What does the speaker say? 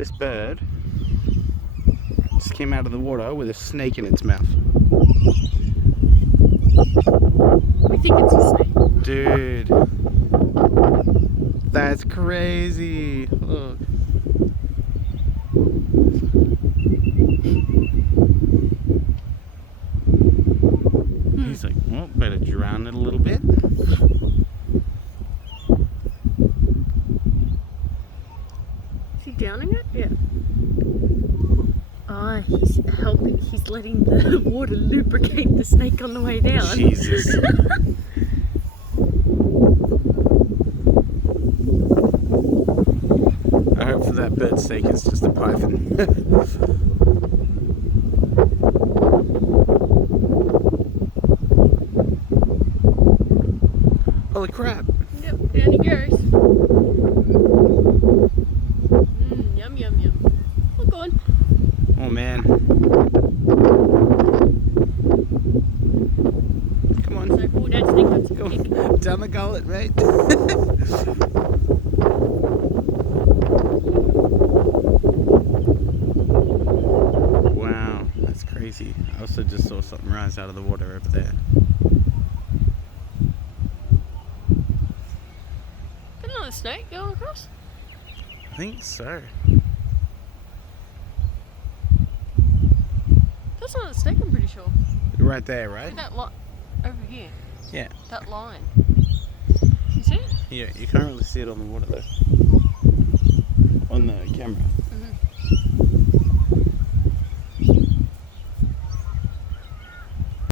This bird just came out of the water with a snake in its mouth. We think it's a snake. Dude, that's crazy. Look. He's like, well, better drown it a little bit. Is he downing it? Yeah. Ah, he's helping. He's letting the water lubricate the snake on the way down. Jesus. I hope for that bird's sake it's just a python. Holy crap. Yep, down he goes. Yum, yum, yum. Look on. Oh man. Come on. So pull that snake up to Go pick. down the gullet, mate. Wow, that's crazy. I also just saw something rise out of the water over there. Is another snake going across? I think so. That's not a snake, I'm pretty sure. Right there, right? Look at that line over here. Yeah. That line. You see it? Yeah, you can't really see it on the water though. On the camera.